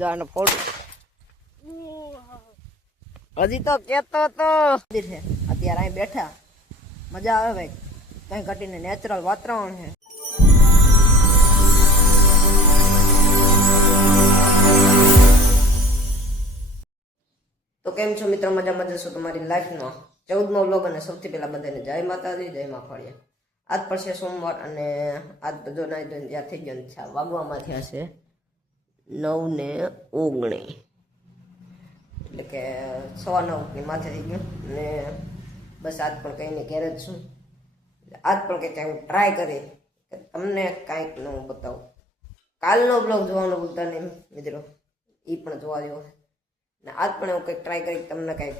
જાનો photo હજી તો કેતો તો અત્યારે અહીં બેઠા મજા આવે ભાઈ, કઈ ઘટીને નેચરલ વાતાવરણ છે. તો કેમ છો મિત્રો, મજામાં જશો તમારી લાઈફમાં 14મો વ્લોગ અને સૌથી પહેલા બધાને જય માતાજી, જય મા ફળિયા. આજ પર છે સોમવાર અને આજ બધો નાઈ ધોઈને ત્યાં થઈ ગયો છે. વાગવામાં થયા છે 9:19 એટલે કે 9:15 માથે થઈ ગયું. અને બસ આજ પણ કંઈને ઘેર જ છું. આજ પણ કંઈક હું ટ્રાય કરી કે તમને કાંઈક નવું બતાવું. કાલનો બ્લોગ જોવાનું ભૂલતા નહીં મિત્રો, એ પણ જોવા જેવો. ને આજ પણ હું કંઈક ટ્રાય કરી તમને કંઈક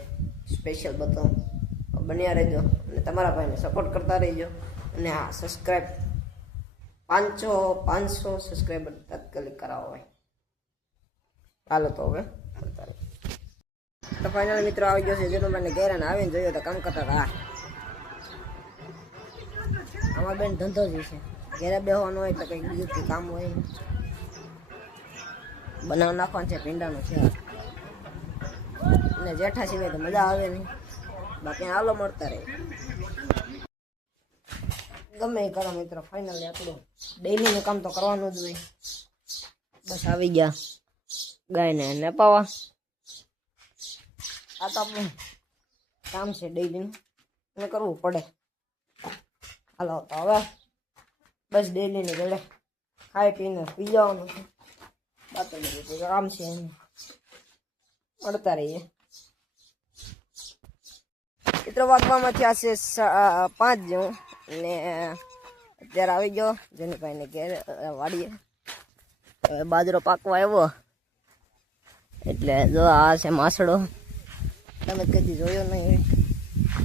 સ્પેશિયલ બતાવું. બન્યા રહેજો અને તમારા ભાઈને સપોર્ટ કરતા રહેજો. અને હા, સબસ્ક્રાઈબ 500 સબસ્ક્રાઈબર તાત્કાલિક કરાવો ભાઈ. હાલો તો હવે તો ફાઇનલ મિત્રો આવી ગયો છે જેનો મને ઘેરાને આવીને જોયો તો કામ કરતા હતા. આમાં બેન ધંધો જ છે, ઘેરે બેસવાનું હોય તો કંઈક બીજું કામ હોય. બનાવ નાખવાનું છે ભીંડાનું છે અને જેઠા સિવાય તો મજા આવે નહીં. બાકી હાલો મળતા રહે ગમે એ કરો મિત્રો. ફાઇનલી આપણું ડેઈલીનું કામ તો કરવાનું જ હોય. બસ આવી ગયા ગાયને નપાવા. આ તો આપણું કામ છે ડેઈલીનું અને કરવું પડે. હાલો તો હવે બસ ડેઈલીની જોડે ખાઈ પીને પી જવાનું છે. બાકી બધું કામ છે એને મળતા રહીએ. મિત્રો વાગવામાં થયા છે 5 જેવું ને અત્યારે આવી ગયો જેની ભાઈને ઘેર વાડીએ. બાજરો પાકવા આવ્યો એટલે જો આ છે માસડો. તમે કદી જોયો નહીં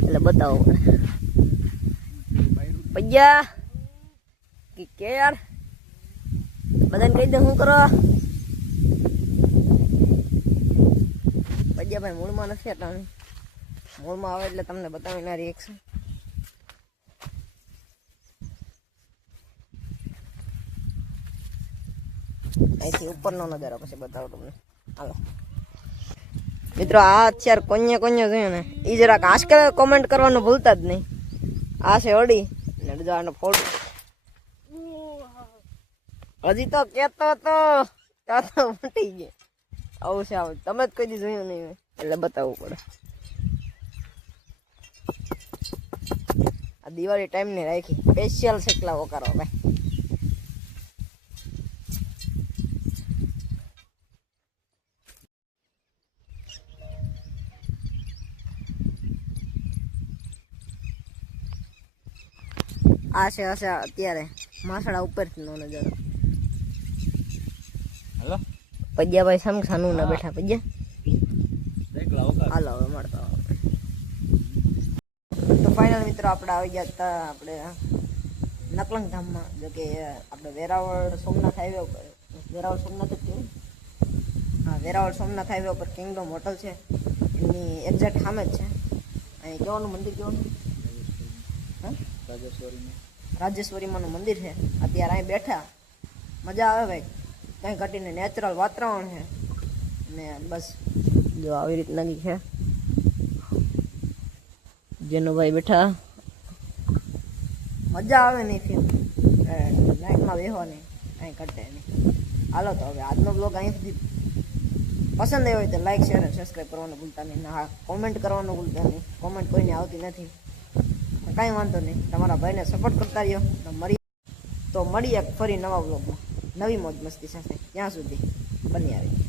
એટલે બતાવો પૈયા કે યાર બધાને કહી દે શું કરો. પૈયા ભાઈ મૂળમાં નથી હતા, મૂળમાં આવે એટલે તમને બતાવી ના રિએક્શન. અહીંથી ઉપરનો નજારો પછી બતાવો તમને. હાલો મિત્રો, આ અત્યારે કોન્યા જોયું ને એ જરાક આંસકે કોમેન્ટ કરવાનું ભૂલતા જ નહીં. આ છે અડી ને બીજાનો ફોટો. હજી તો કેતો તો મટી ગયા. આવું છે આવું, તમે જ કોઈ દી જોયું નહીં એટલે બતાવવું પડે. આ દિવાળી ટાઈમ ને રાખી સ્પેશિયલ શેકલા વકારો ભાઈ. આ છે અત્યારે માસડા ઉપરથી નો નજારો. હેલો પૈયા ભાઈ સામે સાનું ના બેઠા પૈયા. હાલો હવે મળતા. તો ફાઇનલ મિત્રો આપણે આવી ગયા હતા આપણે નકલંગ ધામમાં. જો કે આપણે વેરાવળ સોમનાથ હાઈવે ઉપર, વેરાવળ સોમનાથ જ કેવું, હા વેરાવળ સોમનાથ હાઈવે ઉપર કિંગડમ હોટલ છે એની એક્ઝેક્ટ સામે જ છે. અહીં કેવાનું મંદિર કેવાનું રાજેશ્વરીમાનું મંદિર છે. અત્યારે અહીં બેઠા મજા આવે ભાઈ, કંઈ ઘટીને નેચરલ વાતાવરણ છે. ને બસ જો આવી રીતના છે જેનો ભાઈ બેઠા મજા આવે નહીં ફીલ નાઇટમાં બેહવાની કંઈ ઘટે નહીં. હાલો તો હવે આજનો બ્લોગ અહીં સુધી પસંદ આવ્યો હોય તો લાઈક શેર અને સબસ્ક્રાઈબ કરવાનું ભૂલતા નહીં. હા કોમેન્ટ કરવાનું ભૂલતા નહીં, કોમેન્ટ કોઈને આવતી નથી. કાંઈ વાંધો નહીં, તમારા ભાઈને સપોર્ટ કરતા રહ્યો. તો મળીએ ફરી નવા બ્લોગમાં નવી મોજ મસ્તી સાથે. ત્યાં સુધી બન્યા રહે.